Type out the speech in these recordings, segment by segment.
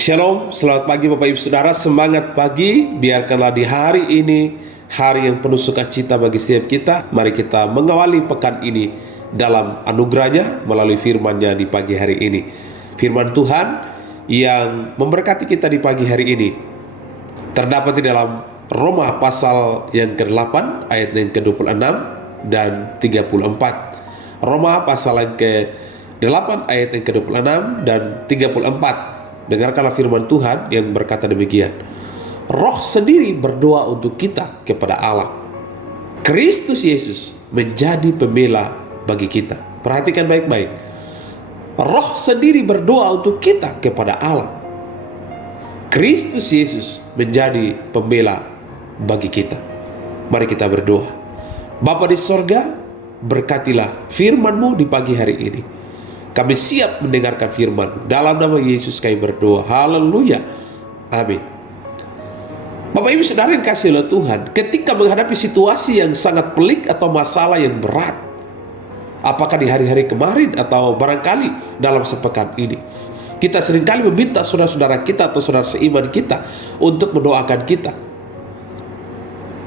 Shalom, selamat pagi Bapak Ibu Saudara, semangat pagi. Biarkanlah di hari ini, hari yang penuh sukacita bagi setiap kita. Mari kita mengawali pekan ini dalam anugerahnya melalui firman-Nya di pagi hari ini. Firman Tuhan yang memberkati kita di pagi hari ini terdapat di dalam Roma pasal yang ke-8 ayat yang ke-26 dan 34. Roma pasal yang ke-8 ayat yang ke-26 dan 34. Dengarkanlah firman Tuhan yang berkata demikian. Roh sendiri berdoa untuk kita kepada Allah. Kristus Yesus menjadi pembela bagi kita. Perhatikan baik-baik. Roh sendiri berdoa untuk kita kepada Allah. Kristus Yesus menjadi pembela bagi kita. Mari kita berdoa. Bapa di sorga, berkatilah firman-Mu di pagi hari ini. Kami siap mendengarkan firman. Dalam nama Yesus kami berdoa. Haleluya. Amin. Bapak Ibu Saudara yang kasih oleh Tuhan, ketika menghadapi situasi yang sangat pelik atau masalah yang berat, apakah di hari-hari kemarin atau barangkali dalam sepekan ini, kita seringkali meminta saudara-saudara kita atau saudara seiman kita untuk mendoakan kita.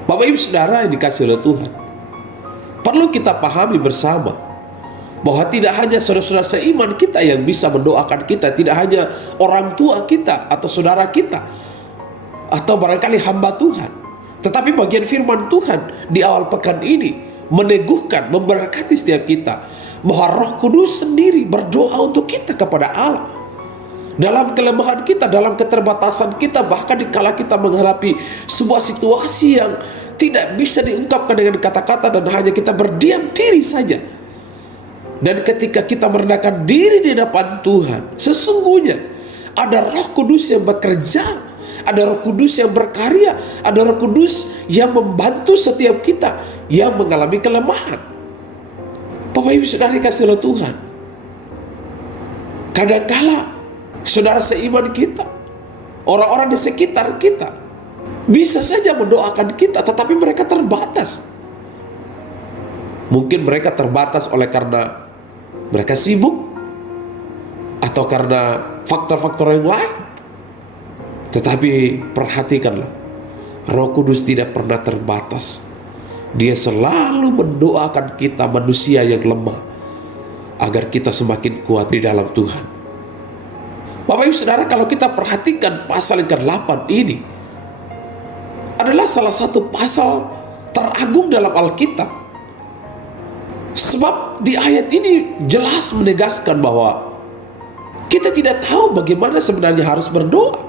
Bapak Ibu Saudara yang dikasih oleh Tuhan, perlu kita pahami bersama bahwa tidak hanya saudara-saudara seiman kita yang bisa mendoakan kita, tidak hanya orang tua kita atau saudara kita, atau barangkali hamba Tuhan. Tetapi bagian firman Tuhan di awal pekan ini meneguhkan, memberkati setiap kita, bahwa Roh Kudus sendiri berdoa untuk kita kepada Allah. Dalam kelemahan kita, dalam keterbatasan kita, bahkan dikala kita menghadapi sebuah situasi yang tidak bisa diungkapkan dengan kata-kata dan hanya kita berdiam diri saja. Dan ketika kita merendahkan diri di depan Tuhan, sesungguhnya ada Roh Kudus yang bekerja, ada Roh Kudus yang berkarya, ada Roh Kudus yang membantu setiap kita yang mengalami kelemahan. Bapak Ibu Saudara dikasih oleh Tuhan, kadangkala saudara seiman kita, orang-orang di sekitar kita bisa saja mendoakan kita, tetapi mereka terbatas. Mungkin mereka terbatas oleh karena mereka sibuk, atau karena faktor-faktor yang lain. Tetapi perhatikanlah, Roh Kudus tidak pernah terbatas. Dia selalu mendoakan kita manusia yang lemah, agar kita semakin kuat di dalam Tuhan. Bapak Ibu Saudara, kalau kita perhatikan pasal yang ke-8 ini adalah salah satu pasal teragung dalam Alkitab. Sebab di ayat ini jelas menegaskan bahwa kita tidak tahu bagaimana sebenarnya harus berdoa.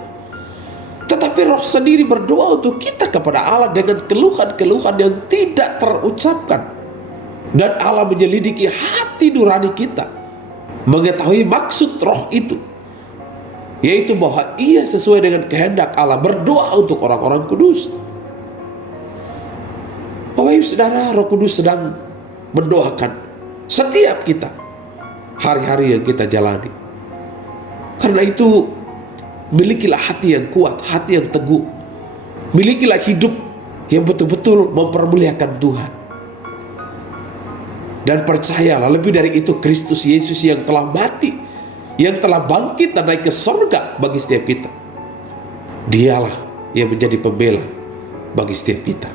Tetapi Roh sendiri berdoa untuk kita kepada Allah dengan keluhan-keluhan yang tidak terucapkan. Dan Allah menyelidiki hati nurani kita, mengetahui maksud Roh itu, yaitu bahwa ia sesuai dengan kehendak Allah, berdoa untuk orang-orang kudus. Bapak Ibu Saudara, Roh Kudus sedang mendoakan setiap kita hari-hari yang kita jalani. Karena itu, milikilah hati yang kuat, hati yang teguh. Milikilah hidup yang betul-betul mempermuliakan Tuhan. Dan percayalah, lebih dari itu, Kristus Yesus yang telah mati, yang telah bangkit dan naik ke sorga bagi setiap kita, Dialah yang menjadi pembela bagi setiap kita.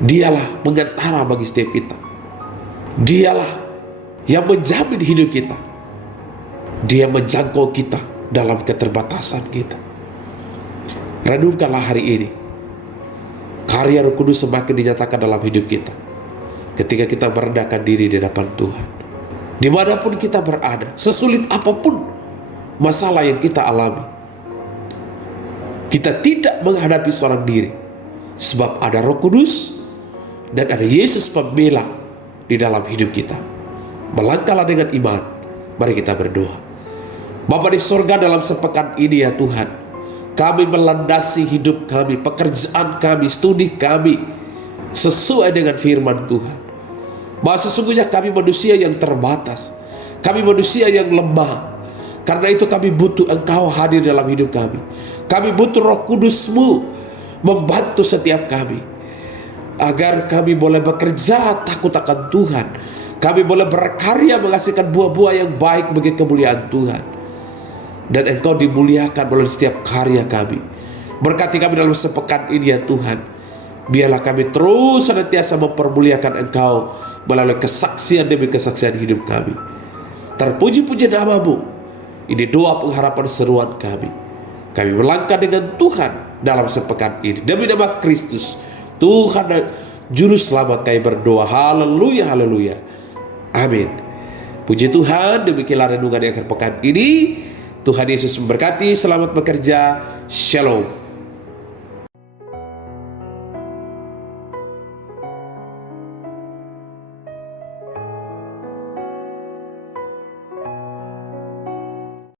Dialah pengantara bagi setiap kita. Dialah yang menjamin hidup kita. Dia menjangkau kita dalam keterbatasan kita. Renungkanlah hari ini, karya Roh Kudus semakin dinyatakan dalam hidup kita ketika kita merendahkan diri di depan Tuhan. Dimanapun kita berada, sesulit apapun masalah yang kita alami, kita tidak menghadapi seorang diri, sebab ada Roh Kudus dan ada Yesus pembela di dalam hidup kita. Melangkahlah dengan iman. Mari kita berdoa. Bapa di sorga, dalam sepekan ini ya Tuhan, kami melandasi hidup kami, pekerjaan kami, studi kami sesuai dengan firman Tuhan, bahwa sesungguhnya kami manusia yang terbatas, kami manusia yang lemah. Karena itu kami butuh Engkau hadir dalam hidup kami. Kami butuh Roh Kudus-Mu membantu setiap kami, agar kami boleh bekerja takut akan Tuhan, kami boleh berkarya menghasilkan buah-buah yang baik bagi kemuliaan Tuhan. dan Engkau dimuliakan melalui setiap karya kami. Berkati kami dalam sepekan ini ya Tuhan. Biarlah kami terus senantiasa mempermuliakan Engkau melalui kesaksian demi kesaksian hidup kami. Terpuji-puji nama-Mu. Ini doa pengharapan seruan kami. Kami melangkah dengan Tuhan dalam sepekan ini. Demi nama Kristus, Tuhan dan Juru Selamat kami berdoa. Haleluya, haleluya. Amin. Puji Tuhan, demikianlah renungan di akhir pekan ini. Tuhan Yesus memberkati, selamat bekerja, shalom.